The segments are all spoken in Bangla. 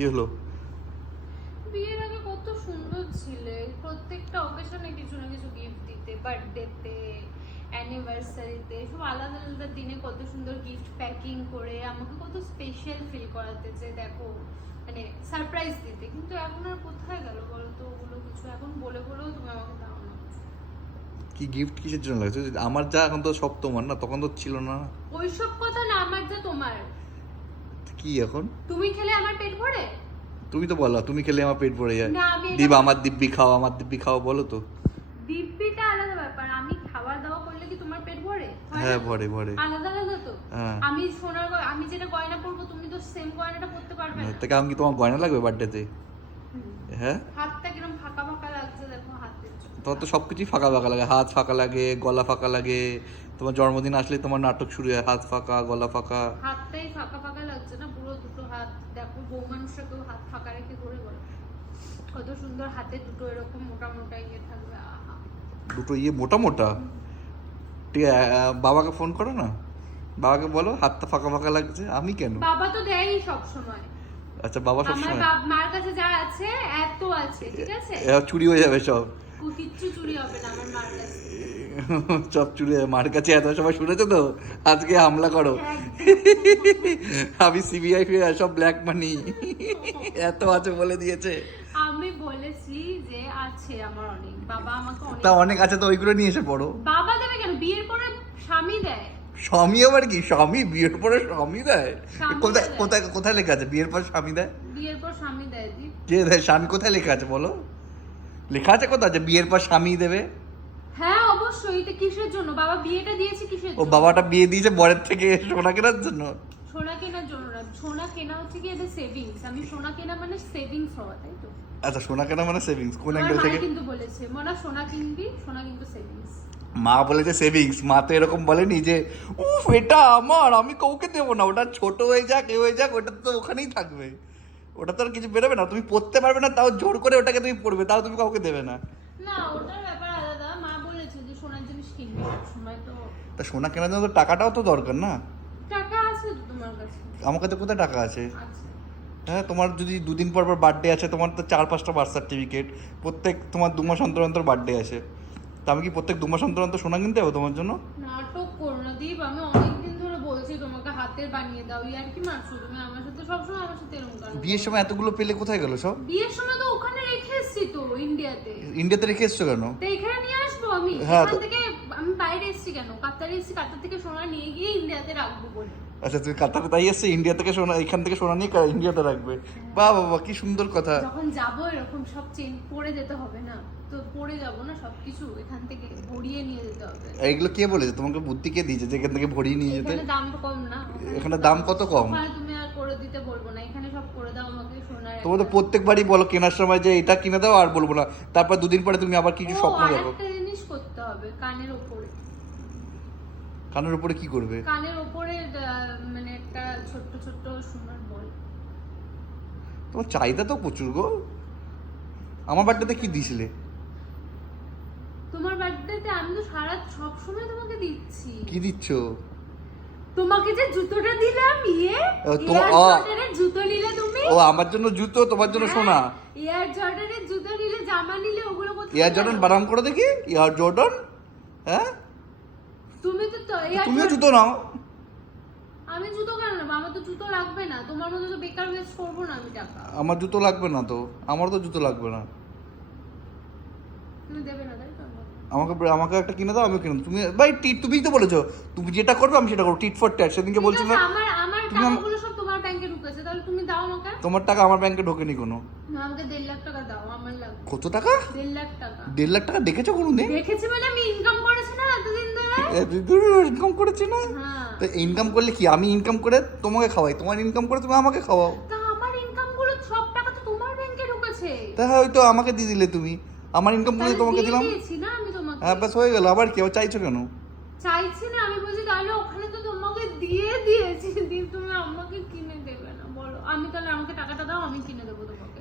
কি হলো? বিয়ের আগে কত সুন্দর ছিলে, প্রত্যেকটা অকেশনে কিছু না কিছু গিফট দিতে, বার্থডেতে, অ্যানিভার্সারিতে, সব আলাদা আলাদা দিনে কত সুন্দর গিফট প্যাকিং করে আমাকে কত স্পেশাল ফিল করাতে, যে দেখো মানে সারপ্রাইজ দিতে। কিন্তু এখন আর কোথায় গেল বলো তো ওগুলো কিছু? এখন বলে বলেও তুমি আমাকে দাও না। কি গিফট কিসের জন্য লাগছে? আমার যা এখন তো সব তোমার না, তখন তো ছিল না। ওইসব কথা না, আমার যে তোমার। কি এখন? তুমি খেলে আমার পেট ভরে? তুমি তো বলো তুমি খেলে আমার পেট ভরে যায়। না, আমি দিবা আমার দিব্যি খাও, আমার দিব্যি খাও, বলো তো। দিব্যিটা আলাদা ব্যাপার, আমি খাওয়া দাওয়া করলে কি তোমার পেট ভরে? হ্যাঁ ভরে ভরে। আলাদা আলাদা তো। হ্যাঁ। আমি সোনার আমি যেটা গয়না পরবো তুমি তো সেম গয়নাটা পরতে পারবে না। তাকে আমি কি তোমার গয়না লাগবে বার্থডেতে? হ্যাঁ। হাতটা কিরকম ফাঁকা ফাঁকা লাগছে দেখো হাতের। তোমার তো সবকিছুই ফাঁকা ফাঁকা লাগে, হাত ফাঁকা লাগে, গলা ফাঁকা লাগে। তোমার জন্মদিন আসলে তোমার নাটক শুরু হয়, হাত ফাঁকা গলা ফাঁকা। হাতটাই ফাঁকা ফাঁকা লাগছে না, পুরো দুটো হাত দেখো, বউ মানুষরা কেউ হাত ফাঁকা রেখে করে বলে? কত সুন্দর হাতে দুটো এরকম মোটা মোটা ইয়ে থাকবে, আহা। দুটো ইয়ে মোটা মোটা। ঠিক আছে, বাবাকে ফোন করো না, বাবাকে বলো হাতটা ফাঁকা ফাঁকা লাগছে। আমি কেন? বাবা তো দেয়ই সব সময়। আচ্ছা বাবা আমার সবসময় মার কাছে যা আছে এত আছে, ঠিক আছে? চুরি হয়ে যাবে সব। কিচ্ছু চুরি হবে না আমার মার কাছে। সব চুরি হয়ে মার কাছে এত সময় শুনেছো তো, আজকে হামলা করো। আমি সিবিআই সব ব্ল্যাক মানি এত আছে বলে দিয়েছে। আমি বলেছি যে আছে আমার অনেক, বাবা আমাকে অনেক। তা অনেক আছে তো ওইগুলো নিয়ে এসে পড়ো। বাবা দেবে কেন? বিয়ের পরে স্বামী দেয়। স্বামী আবার কি? স্বামী বিয়ের পরে স্বামী দেয়? স্বামী কোথায় দেয়। কোথায় কোথায় লেখা আছে বিয়ের পর স্বামী দেয়? বিয়ের পর স্বামী দেয় দি। কে দেয়? স্বামী কোথায় লেখা আছে বলো? লেখা আছে কোথায় যে বিয়ের পর স্বামী দেবে? হ্যাঁ অবশ্যই। এটা কিসের জন্য? বাবা বিয়েটা দিয়েছে কিসের ও জন্য? বাবাটা বিয়ে দিয়েছে বরের থেকে সোনা কেনার জন্য। সোনা কেনার জন্য না, সোনা কেনা হচ্ছে কি এটা সেভিংস। আমি সোনা কেনা মানে সেভিংস হওয়া, তাই তো? আচ্ছা সোনা কেনা মানে সেভিংস কোন আমার অ্যাঙ্গেল মা থেকে? কিন্তু বলেছে মনা সোনা কিনবি, সোনা কিন্তু সেভিংস। মা বলেছে সেভিংস, মা তো এরকম বলেনি যে উফ এটা আমার, আমি কাউকে দেবো না, ওটা ছোট হয়ে যাক এ হয়ে যাক, ওটা তো ওখানেই থাকবে, ওটা তো আর কিছু বেরোবে না, তুমি পড়তে পারবে না, তাও জোর করে ওটাকে তুমি পড়বে, তাও তুমি কাউকে দেবে না। না ওটার ব্যাপার আলাদা। মা বলেছে যে সোনার জিনিস কিনবি সবসময়, তো তা সোনা কেনার জন্য তো টাকাটাও তো দরকার না? টাকা আছে তো তোমার কাছে? আমার কাছে কোথায় টাকা আছে? আচ্ছা। হ্যাঁ তোমার যদি দুদিন পর পর বার্থডে আছে, তোমার তো 4-5টা বার্থ সার্টিফিকেট, প্রত্যেক তোমার 2 মাস অন্তর অন্তর বার্থডে আসে, তা আমি কি প্রত্যেক 2 মাস অন্তর অন্তর সোনা কিনতে হবে তোমার জন্য? নাটক করো না দীপ, আমি অনেকদিন ধরে বলছি তোমাকে হাতের বানিয়ে দাও, ইয়ার কি মারছো তুমি আমার সাথে? সবসময় আমার সাথে এরকম কেন? বিয়ের সময় এতগুলো পেলে কোথায় গেল সব? বিয়ের সময় তো ওখানে রেখে এসেছি তো, ইন্ডিয়াতে। ইন্ডিয়াতে রেখে এসছো কেন? তো এখানে নিয়ে আসবো আমি? হ্যাঁ, এখান তো- থেকে আমি বাইরে এসেছি কেন? কাতারে এসেছি, কাতার থেকে সোনা নিয়ে গিয়ে ইন্ডিয়াতে রাখবো বলে। আচ্ছা তুমি কাতারে তাই এসছে, ইন্ডিয়া থেকে সোনা, এখান থেকে সোনা নিয়ে ইন্ডিয়াতে রাখবে? বাহ বাবা কি সুন্দর কথা। যখন যাবো এরকম সব চেন পরে যেতে হবে না তো? পরে যাবো না সবকিছু, এখান থেকে ভরিয়ে নিয়ে যেতে হবে। এইগুলো কে বলেছে তোমাকে? বুদ্ধি কে দিয়েছে যে এখান থেকে ভরিয়ে নিয়ে যেতে? এখানে দাম তো কম না? এখানে দাম কত কম? ওখানে তুমি আর করে দিতে বলবো না, এখানে সব করে দাও আমাকে সোনার। তোমার তো প্রত্যেকবারই বলো কেনার সময় যে এটা কিনে দাও, আর বলবো না, তারপর দুদিন পরে তুমি আবার কিছু স্বপ্ন দেখো। একটা জিনিস করতে হবে কানের উপরে। কানের উপরে কি করবে? কানের উপরে মানে একটা ছোট্ট ছোট্ট সোনার বল। তোমার চাহিদা তো প্রচুর গো। আমার বার্থডেতে কি দিয়েছিলে? তোমার বার্থডেতে আমি তো সব সময় তোমাকে দিচ্ছি। কি দিচ্ছ? তোমাকে যে জুতোটা দিলাম, তোমার- এয়ার জর্ডানের জুতো নিলে তুমি। ও আমার জন্য জুতো, তোমার জন্য সোনা? এয়ার জর্ডানের জুতো নিলে, জামা নিলে, ওগুলো কোথায় এয়ার গেল? জর্ডান বানাম করে দেখি, এয়ার জর্ডান। হ্যাঁ তুমি তো তুমিও জুতো নাও। আমি জুতো কেন নেবো? আমার তো জুতো লাগবে না, তোমার মতো তো বেকার ওয়েস্ট করবো না আমি টাকা। আমার জুতো লাগবে না তো, আমারও তো জুতো লাগবে না। তুমি দেবে না তাই তো? আমাকে আমাকে একটা কিনে দাও, আমিও কিনে দেবো। তুমি ভাই তুমিই তো বলেছো তুমি যেটা করবে আমি সেটা করবো, টিট ফর ট্যাট। সেদিনকে বলছি না আমার আমার তুমি টাকাগুলো সব তোমার ব্যাংকে ঢুকেছে, তাহলে তুমি দাও আমাকে। তোমার টাকা আমার ব্যাংকে ঢোকেনি কোনো। না, আমাকে 1.5 লাখ টাকা দাও, আমার লাগবে। কত টাকা? 1.5 লাখ টাকা। 1.5 লাখ টাকা দেখেছো কোনোদিন? দেখেছি মানে আমি ইনকাম করেছি না এতদিন ধরে। ইনকাম করেছি না? হ্যাঁ। তো ইনকাম করলে কি, আমি ইনকাম করে তোমাকে খাওয়াই, তোমার ইনকাম করে তুমি আমাকে খাওয়াও। তা আমার ইনকাম গুলো সব টাকা তো তোমার ব্যাংকে ঢুকেছে। তা হয়তো আমাকে দিয়ে দিলে তুমি, আমার ইনকাম করে তাহলে তোমাকে দিয়ে দিলাম। দিয়েছি না আমি তোমাকে? হ্যাঁ ব্যাস হয়ে গেল, আবার কি আবার চাইছো কেন? চাইছি না, আমি বলছি তাহলে ওখানে তো তোমাকে দিয়ে দিয়েছি, দিয়ে তুমি আমাকে কিনে দেবে না বলো? আমি তাহলে আমাকে টাকাটা দাও, আমি কিনে দেবো তোমাকে।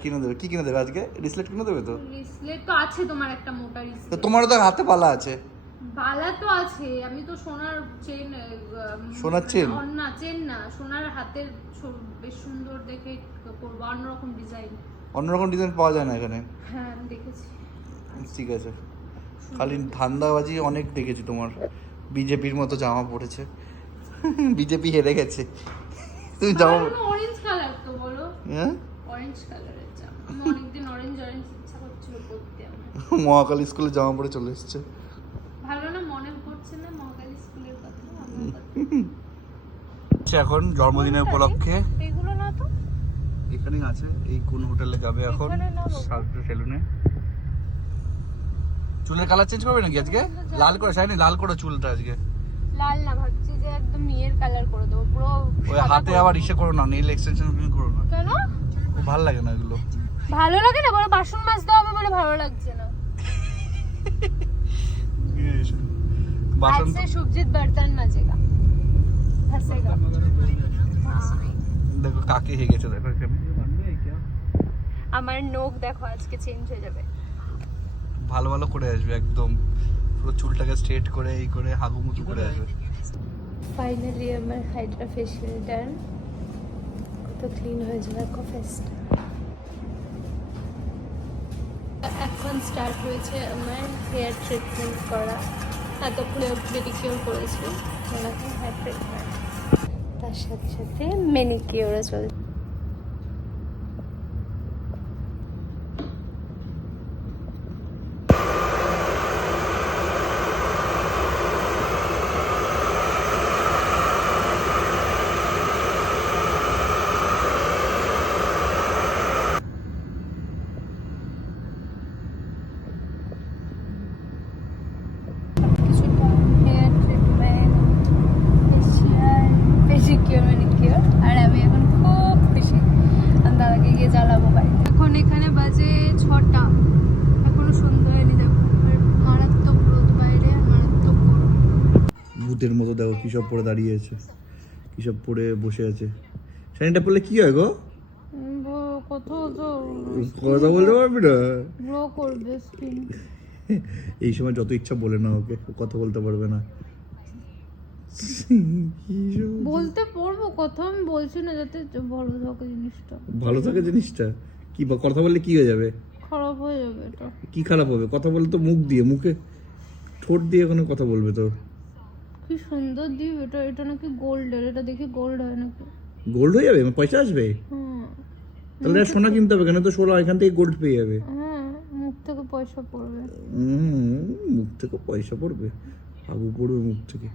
কিনে দেবে? কি কিনে দেবে আজকে? রিসলেট কিনে দেবে তো? রিসলেট তো আছে তোমার, একটা মোটা তো রিসলেট। তোমারও তো হাতে পালা আছে। বালা তো আছে, আমি তো সোনার চেন, সোনার চেন? না চেন না, সোনার হাতের বেশ সুন্দর দেখে করবো, অন্যরকম ডিজাইন। অন্যরকম ডিজাইন পাওয়া যায় না এখানে? হ্যাঁ আমি দেখেছি। ঠিক আছে, খালি ধান্দাবাজি অনেক দেখেছি তোমার। বিজেপির মতো জামা পড়েছে, বিজেপি হেরে গেছে। তুমি জামা অরেঞ্জ কালার তো বলো, হ্যাঁ অরেঞ্জ কালারের জামা, আমি অনেকদিন অরেঞ্জ অরেঞ্জ ইচ্ছা করছিল পরতে আমার। মহাকালী স্কুলে জামা পরে চলে এসছে। ভালো না, মনে পড়ছে না মহাকালী স্কুলের কথা, আমার কথা। এখন জন্মদিনের উপলক্ষে এগুলো না তো, এখানেই আছে। এই কোন হোটেলে যাবে এখন? এখানে না বাবা। সাজু সেলুনে। চুলের কালার চেঞ্জ করবে নাকি আজকে? লাল করে শাইনি, লাল করে চুলটা আজকে। লাল না, ভাবছি যে একদম নিয়ের কালার করে দেবো পুরো। ওই হাতে আবার ইসে করো না, নেল এক্সটেনশন করো না, কেন? খুব ভালো লাগে না এগুলো। ভালো লাগে না, বড় বাসন মাজতে হবে বলে ভালো লাগছে না। বাসন आज से शुभजीत बर्तन मजेगा, हंसेगा। দেখো কাকে হেগেছে, দেখো এখানে। আমার নখ দেখো আজকে চেঞ্জ হয়ে যাবে। ভালো ভালো করে আসবে একদম, পুরো চুলটাকে স্ট্রেট করে এই করে হাগুমুচু করে আসবে। ফাইনালি আমার হাইড্রা ফেশিয়াল ডান, কত ক্লিন হয়ে যাবে ফেসটা। এখন স্টার্ট হয়েছে আমার হেয়ার ট্রিটমেন্ট করা। এতক্ষণে পেডিকিউর করেছি, এখন হেয়ার ট্রিটমেন্ট, তার সাথে সাথে ম্যানিকিউরও চলছে। Hair treatment, facial, pedicure, manicure, আর আমি এখন খুব খুশি। আমি দাদাকে গিয়ে জ্বালাবো বাড়িতে। এখন এখানে বাজে 6টা, এখনো সন্ধ্যা হয়নি। দেখো আর মারাত্মক রোদ বাইরে, আর মারাত্মক গরম। ভূতের মতো দেখো কি সব পরে দাঁড়িয়ে আছে, কি সব পরে বসে আছে। শাড়িটা পরলে কি হয় গো? কত তো কথা বলতে পারবি না? গ্লো করবে স্কিন। এই সময় যত ইচ্ছা বলে না, ওকে কথা বলতে পারবে না। বলতে পারবো কথা, আমি বলছি না যাতে ভালো থাকে জিনিসটা। ভালো থাকে জিনিসটা কি? কথা বললে কি হয়ে যাবে? খারাপ হয়ে যাবে এটা। কি খারাপ হবে? কথা বললে তো মুখ দিয়ে, মুখে ঠোঁট দিয়ে কোনো কথা বলবে তো। কি সুন্দর দ্বীপ এটা, এটা নাকি গোল্ডের, এটা দেখি গোল্ড হয় নাকি। গোল্ড হয়ে যাবে? পয়সা আসবে? হ্যাঁ তাহলে আর সোনা কিনতে হবে কেন? তো সোনা এখান থেকে গোল্ড পেয়ে যাবে। হ্যাঁ, মুখ থেকে পয়সা পড়বে। মুখ থেকে পয়সা পড়বে? আবু পড়বে মুখ থেকে।